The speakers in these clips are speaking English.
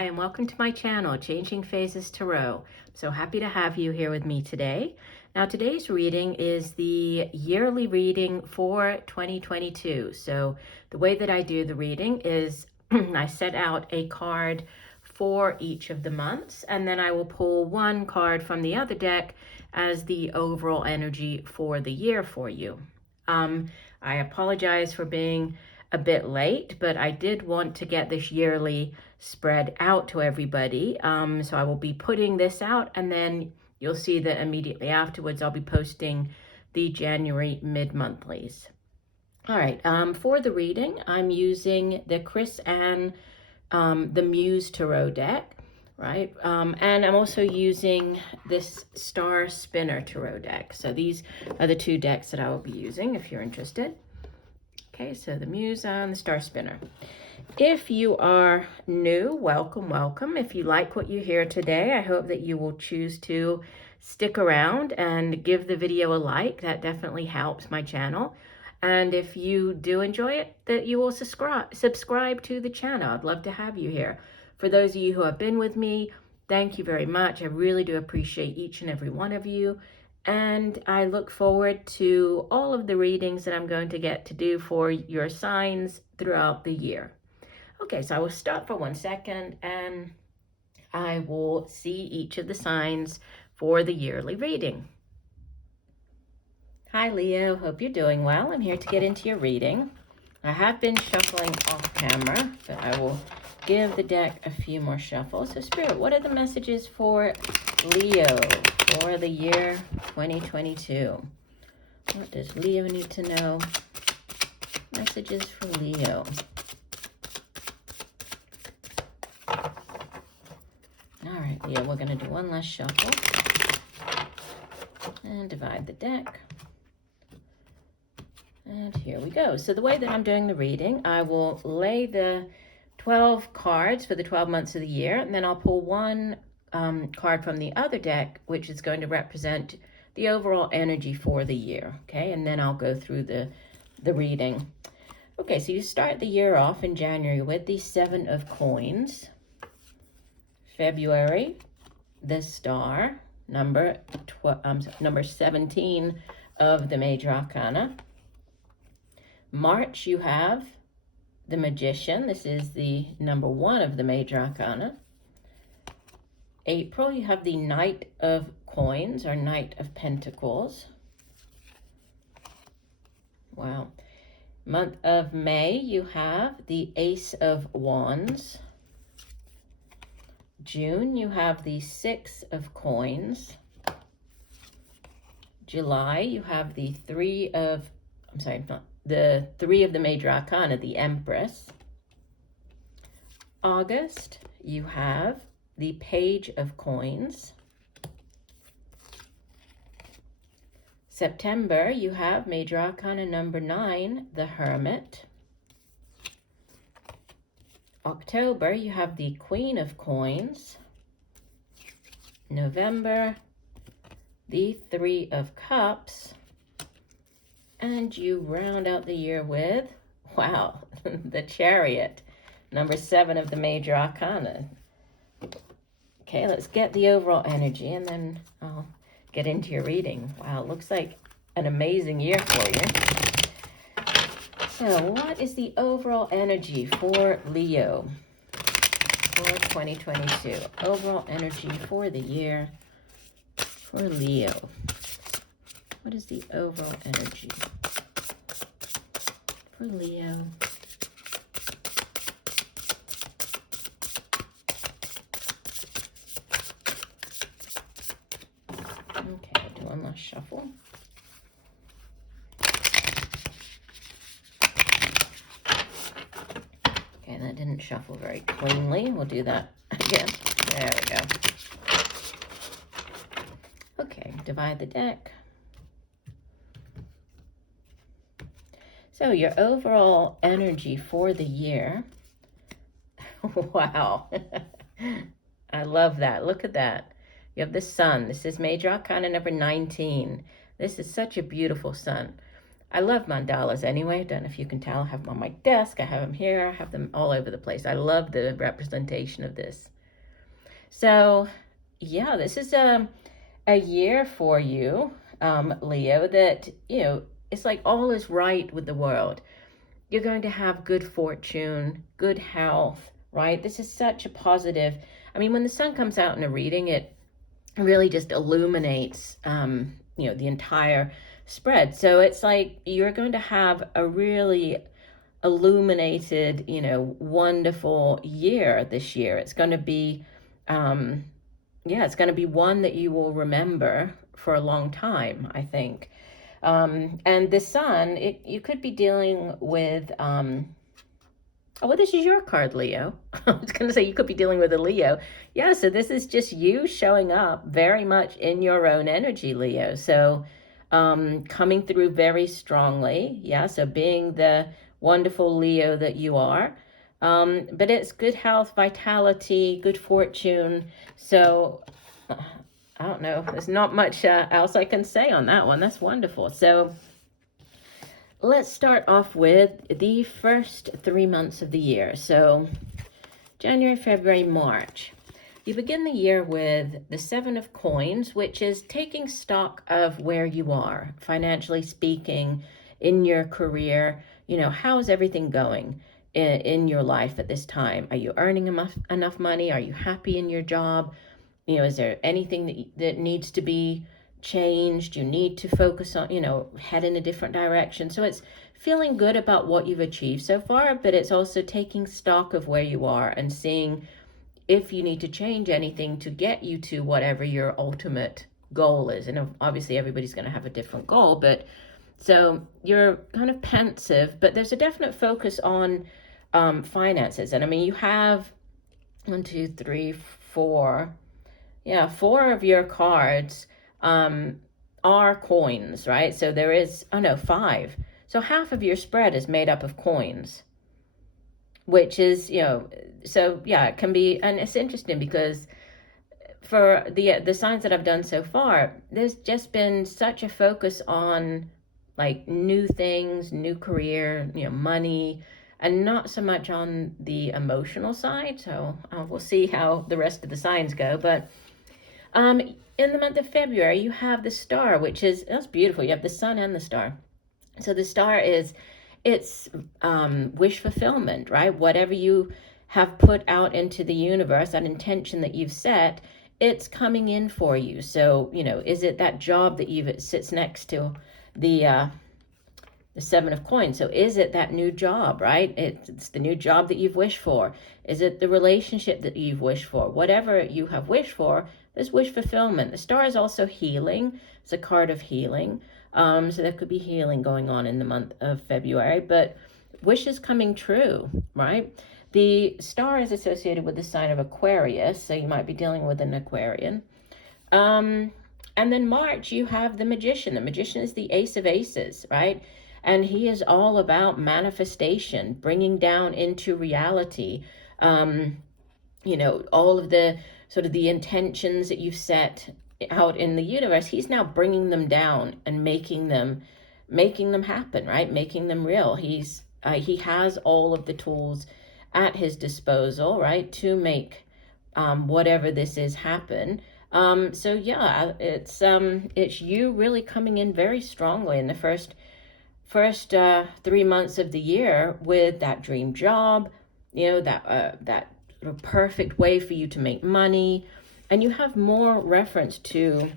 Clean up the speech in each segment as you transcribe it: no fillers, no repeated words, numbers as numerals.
Hi, and welcome to my channel, Changing Phases Tarot. So happy to have you here with me today. Now, today's reading is the yearly reading for 2022. So the way that I do the reading is I set out a card for each of the months, and then I will pull one card from the other deck as the overall energy for the year for you. I apologize for being a bit late, but I did want to get this yearly spread out to everybody. So I will be putting this out, and then you'll see that immediately afterwards I'll be posting the January mid-monthlies. All right, for the reading, I'm using the Chris Ann, the Muse Tarot deck, right? And I'm also using this Star Spinner Tarot deck. So these are the two decks that I will be using if you're interested. Okay, so the Muse and the Star Spinner. If you are new, welcome, welcome. If you like what you hear today, I hope that you will choose to stick around and give the video a like. That definitely helps my channel. And if you do enjoy it, that you will subscribe to the channel. I'd love to have you here. For those of you who have been with me, thank you very much. I really do appreciate each and every one of you. And I look forward to all of the readings that I'm going to get to do for your signs throughout the year. Okay, so I will stop for 1 second and I will see each of the signs for the yearly reading. Hi Leo, hope you're doing well. I'm here to get into your reading. I have been shuffling off camera, but I will give the deck a few more shuffles. So Spirit, what are the messages for Leo for the year 2022? What does Leo need to know? Messages for Leo. All right, Leo, we're going to do one last shuffle and divide the deck. And here we go. So the way that I'm doing the reading, I will lay the 12 cards for the 12 months of the year, and then I'll pull one card from the other deck, which is going to represent the overall energy for the year, okay? And then I'll go through the reading. Okay, so you start the year off in January with the 7 of Coins. February, the Star, number 17 of the Major Arcana. March, you have the Magician. This is the number 1 of the Major Arcana. April, you have the Knight of Coins or Knight of Pentacles. Wow. Month of May, you have the Ace of Wands. June, you have the 6 of Coins. July, you have the 3 of the Major Arcana, the Empress. August, you have the Page of Coins. September, you have Major Arcana number 9, the Hermit. October, you have the Queen of Coins. November, the 3 of Cups. And you round out the year with, wow, the Chariot, number 7 of the Major Arcana. Okay, let's get the overall energy and then I'll get into your reading. Wow, looks like an amazing year for you. So what is the overall energy for Leo for 2022? Overall energy for the year for Leo. What is the overall energy for Leo? Okay, I'll do one last shuffle. Okay, that didn't shuffle very cleanly. We'll do that again. There we go. Okay, divide the deck. So your overall energy for the year, wow, I love that. Look at that. You have the Sun. This is Major Arcana number 19. This is such a beautiful sun. I love mandalas anyway. I don't know if you can tell. I have them on my desk. I have them here. I have them all over the place. I love the representation of this. So, yeah, this is a year for you, Leo, that, it's like all is right with the world. You're going to have good fortune, good health, right? This is such a positive. I mean, when the sun comes out in a reading, it really just illuminates, the entire spread. So it's like you're going to have a really illuminated, wonderful year this year. It's going to be, it's going to be one that you will remember for a long time, I think. And the sun, you could be dealing with, this is your card, Leo. I was going to say you could be dealing with a Leo. Yeah, so this is just you showing up very much in your own energy, Leo. So coming through very strongly. Yeah, so being the wonderful Leo that you are. But it's good health, vitality, good fortune. So I don't know. There's not much else I can say on that one. That's wonderful. So let's start off with the first 3 months of the year. So January, February, March. You begin the year with the 7 of Coins, which is taking stock of where you are, financially speaking, in your career. How's everything going in your life at this time? Are you earning enough money? Are you happy in your job? Is there anything that needs to be changed? You need to focus on, head in a different direction. So it's feeling good about what you've achieved so far, but it's also taking stock of where you are and seeing if you need to change anything to get you to whatever your ultimate goal is. And obviously everybody's going to have a different goal, but so you're kind of pensive, but there's a definite focus on finances. And I mean, you have 1, 2, 3, 4. Yeah, 4 of your cards are coins, right? So there is, 5. So half of your spread is made up of coins, which is, so yeah, it can be, and it's interesting because for the signs that I've done so far, there's just been such a focus on like new things, new career, money, and not so much on the emotional side. So we'll see how the rest of the signs go. But in the month of February, you have the star, that's beautiful. You have the sun and the star. So the star it's wish fulfillment, right? Whatever you have put out into the universe, that intention that you've set, it's coming in for you. So, is it that job that it sits next to the 7 of Coins? So is it that new job, right? It's the new job that you've wished for. Is it the relationship that you've wished for? Whatever you have wished for, there's wish fulfillment. The star is also healing. It's a card of healing. So there could be healing going on in the month of February, but wishes coming true, right? The star is associated with the sign of Aquarius, so you might be dealing with an Aquarian. And then March, you have the Magician. The Magician is the Ace of Aces, right? And he is all about manifestation, bringing down into reality, all of the sort of the intentions that you've set out in the universe. He's now bringing them down and making them happen, right? Making them real. He has all of the tools at his disposal, right, to make whatever this is happen. So yeah, it's you really coming in very strongly in the first 3 months of the year with that dream job, that perfect way for you to make money. And you have more reference to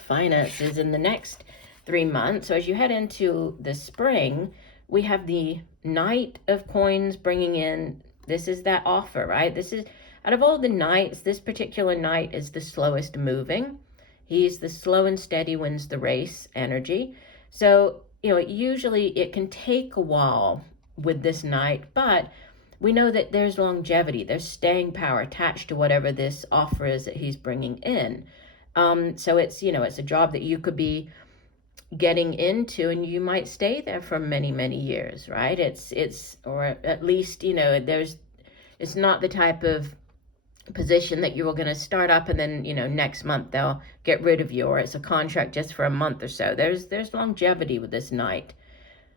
finances in the next 3 months. So as you head into the spring, we have the Knight of Coins bringing in, this is that offer, right? This is, out of all the knights, this particular knight is the slowest moving. He's the slow and steady wins the race energy. So, usually it can take a while with this knight, but we know that there's longevity, there's staying power attached to whatever this offer is that he's bringing in. So it's, it's a job that you could be getting into and you might stay there for many, many years, right? It's, or at least, it's not the type of position that you were going to start up and then, next month they'll get rid of you, or it's a contract just for a month or so. There's longevity with this knight.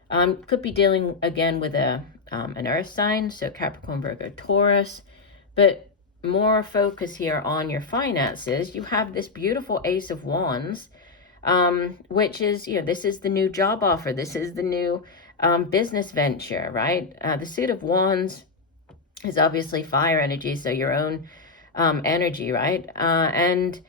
Could be dealing again with an earth sign, so Capricorn, Virgo, Taurus, but more focus here on your finances. You have this beautiful Ace of Wands, which is, this is the new job offer. This is the new business venture, right? The Suit of Wands is obviously fire energy, so your own energy, right? And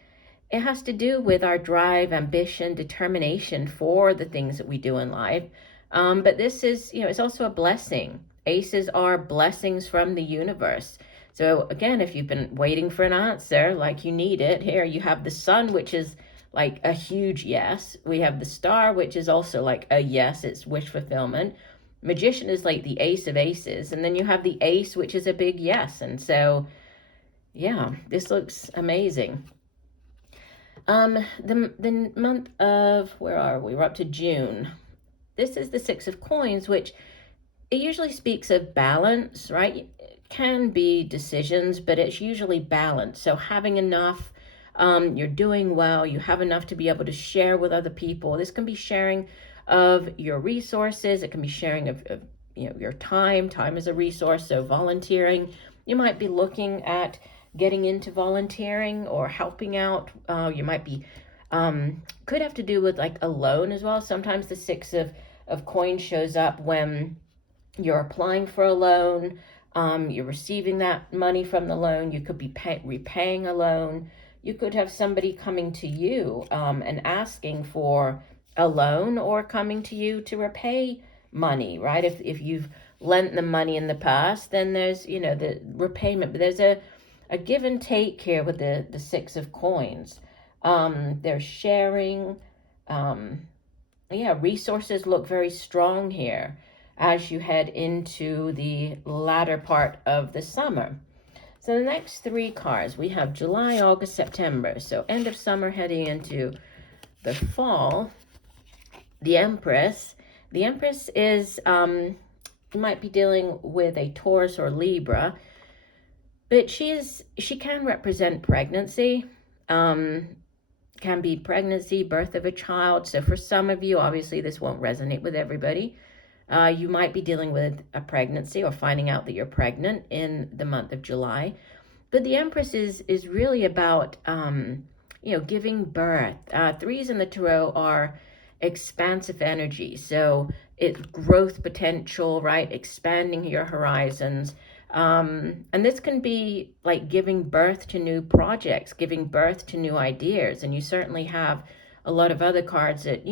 it has to do with our drive, ambition, determination for the things that we do in life. But this is, it's also a blessing. Aces are blessings from the universe. So again, if you've been waiting for an answer, like you need it, here you have the Sun, which is like a huge yes. We have the Star, which is also like a yes, it's wish fulfillment. Magician is like the Ace of Aces. And then you have the Ace, which is a big yes. And so, yeah, this looks amazing. The month of, where are we? We're up to June. This is the Six of Coins, which it usually speaks of balance, right? It can be decisions, but it's usually balance. So having enough, you're doing well, you have enough to be able to share with other people. This can be sharing of your resources. It can be sharing of your time. Time is a resource, so volunteering. You might be looking at getting into volunteering or helping out. You might be, could have to do with like a loan as well. Sometimes the Six of Coins shows up when you're applying for a loan, you're receiving that money from the loan. You could be repaying a loan. You could have somebody coming to you and asking for a loan, or coming to you to repay money, right? If you've lent them money in the past, then there's, the repayment. But there's a give and take here with the Six of Coins. They're sharing. Resources look very strong here as you head into the latter part of the summer. So the next three cards, we have July, August, September. So end of summer, heading into the fall. The Empress. The Empress is, you might be dealing with a Taurus or Libra, but she can represent pregnancy, can be pregnancy, birth of a child. So for some of you, obviously this won't resonate with everybody. You might be dealing with a pregnancy or finding out that you're pregnant in the month of July. But the Empress is really about, giving birth. Threes in the Tarot are expansive energy. So it's growth potential, right? Expanding your horizons. And this can be like giving birth to new projects, giving birth to new ideas. And you certainly have a lot of other cards that,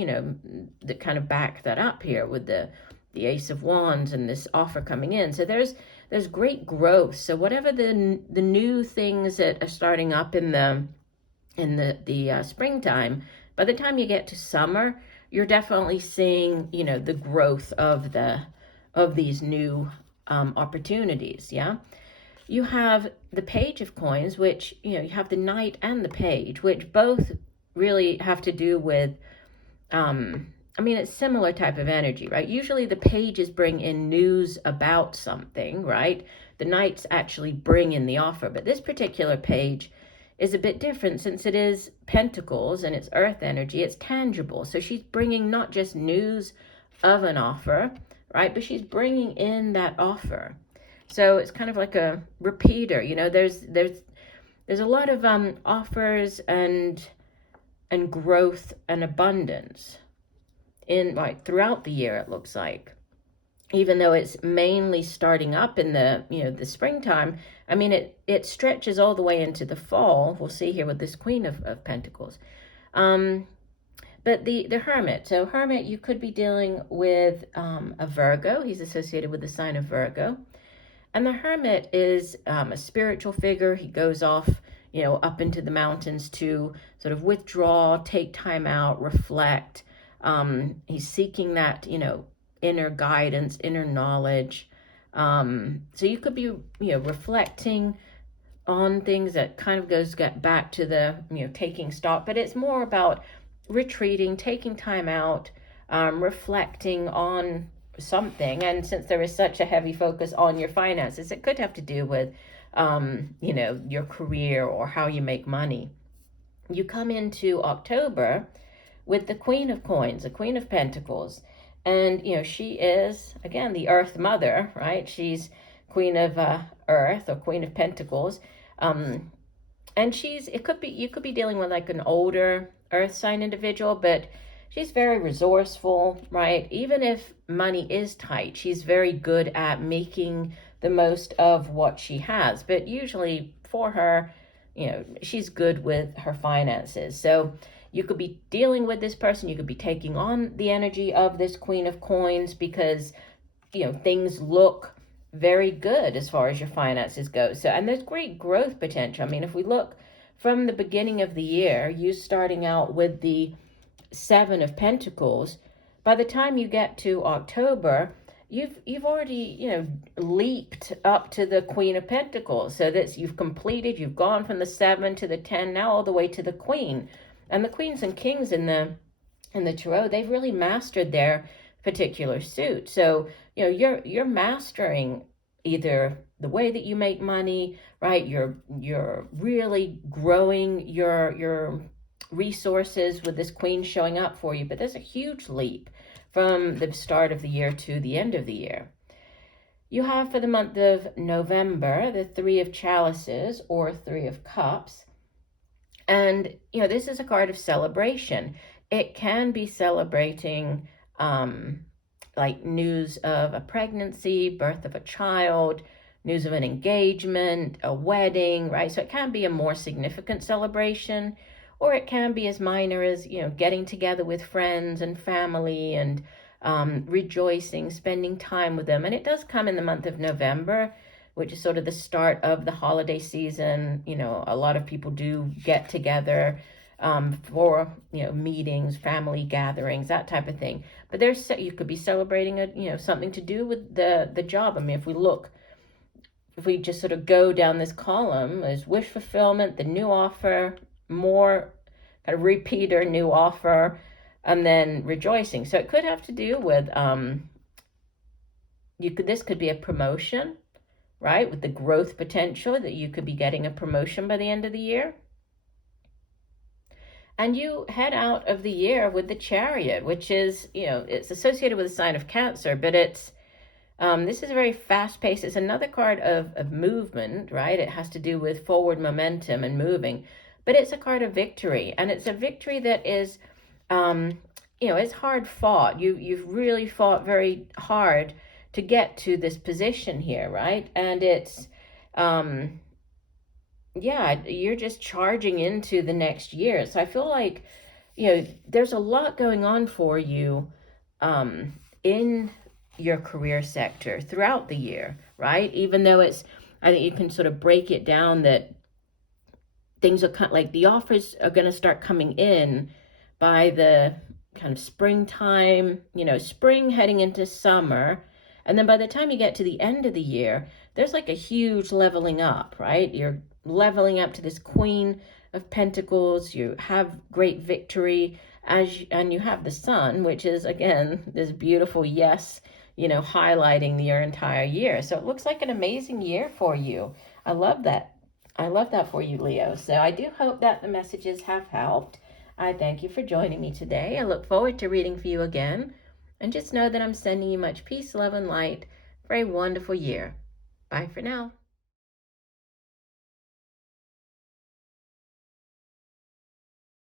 that kind of back that up here with the Ace of Wands and this offer coming in. So there's great growth. So whatever the new things that are starting up in the springtime, by the time you get to summer, you're definitely seeing, the growth of these new opportunities. Yeah. You have the Page of Coins, which, you have the Knight and the Page, which both really have to do with, it's similar type of energy, right? Usually the Pages bring in news about something, right? The Knights actually bring in the offer, but this particular page is a bit different since it is Pentacles and it's earth energy. It's tangible. So she's bringing not just news of an offer, right? But she's bringing in that offer. So it's kind of like a repeater. There's a lot of offers and growth and abundance throughout the year, it looks like. Even though it's mainly starting up in the springtime, it stretches all the way into the fall. We'll see here with this Queen of Pentacles. But the Hermit. So Hermit, you could be dealing with a Virgo. He's associated with the sign of Virgo. And the Hermit is a spiritual figure. He goes off, up into the mountains to sort of withdraw, take time out, reflect. He's seeking that, inner guidance, inner knowledge. So you could be, reflecting on things that kind of get back to the, taking stock, but it's more about retreating, taking time out, reflecting on something. And since there is such a heavy focus on your finances, it could have to do with, your career or how you make money. You come into October with the Queen of Coins, the Queen of Pentacles. And, she is, again, the Earth Mother, right? She's Queen of Earth, or Queen of Pentacles. And you could be dealing with like an older Earth sign individual, but she's very resourceful, right? Even if money is tight, she's very good at making the most of what she has. But usually for her, she's good with her finances. So you could be dealing with this person. You could be taking on the energy of this Queen of Coins because, things look very good as far as your finances go. So, and there's great growth potential. I mean, if we look from the beginning of the year, you starting out with the Seven of Pentacles, by the time you get to October, you've already, leaped up to the Queen of Pentacles. So that's, you've gone from the 7 to the 10, now all the way to the Queen. And the Queens and Kings in the Tarot, they've really mastered their particular suit. So, you're mastering either the way that you make money, right? You're really growing your resources with this Queen showing up for you. But there's a huge leap from the start of the year to the end of the year. You have for the month of November, the Three of Chalices or Three of Cups. And, this is a card of celebration. It can be celebrating like news of a pregnancy, birth of a child, news of an engagement, a wedding, right? So it can be a more significant celebration, or it can be as minor as, getting together with friends and family and rejoicing, spending time with them. And it does come in the month of November, which is sort of the start of the holiday season. A lot of people do get together for, meetings, family gatherings, that type of thing. But you could be celebrating something to do with the job. I mean, if we just sort of go down this column, there's wish fulfillment, the new offer, more kind of repeater, new offer, and then rejoicing. So it could have to do with, this could be a promotion, right? With the growth potential that you could be getting a promotion by the end of the year. And you head out of the year with the Chariot, which is, it's associated with the sign of Cancer, but it's, this is a very fast-paced. It's another card of movement, right? It has to do with forward momentum and moving, but it's a card of victory, and it's a victory that is, it's hard fought. You've really fought very hard to get to this position here, right? And it's, you're just charging into the next year. So I feel like, there's a lot going on for you in your career sector throughout the year, right? Even though I think you can sort of break it down that things are kind of like the offers are going to start coming in by the kind of springtime, spring heading into summer. And then by the time you get to the end of the year, there's like a huge leveling up, right? You're leveling up to this Queen of Pentacles. You have great victory and you have the Sun, which is, again, this beautiful yes, highlighting your entire year. So it looks like an amazing year for you. I love that. I love that for you, Leo. So I do hope that the messages have helped. I thank you for joining me today. I look forward to reading for you again. And just know that I'm sending you much peace, love, and light for a wonderful year. Bye for now.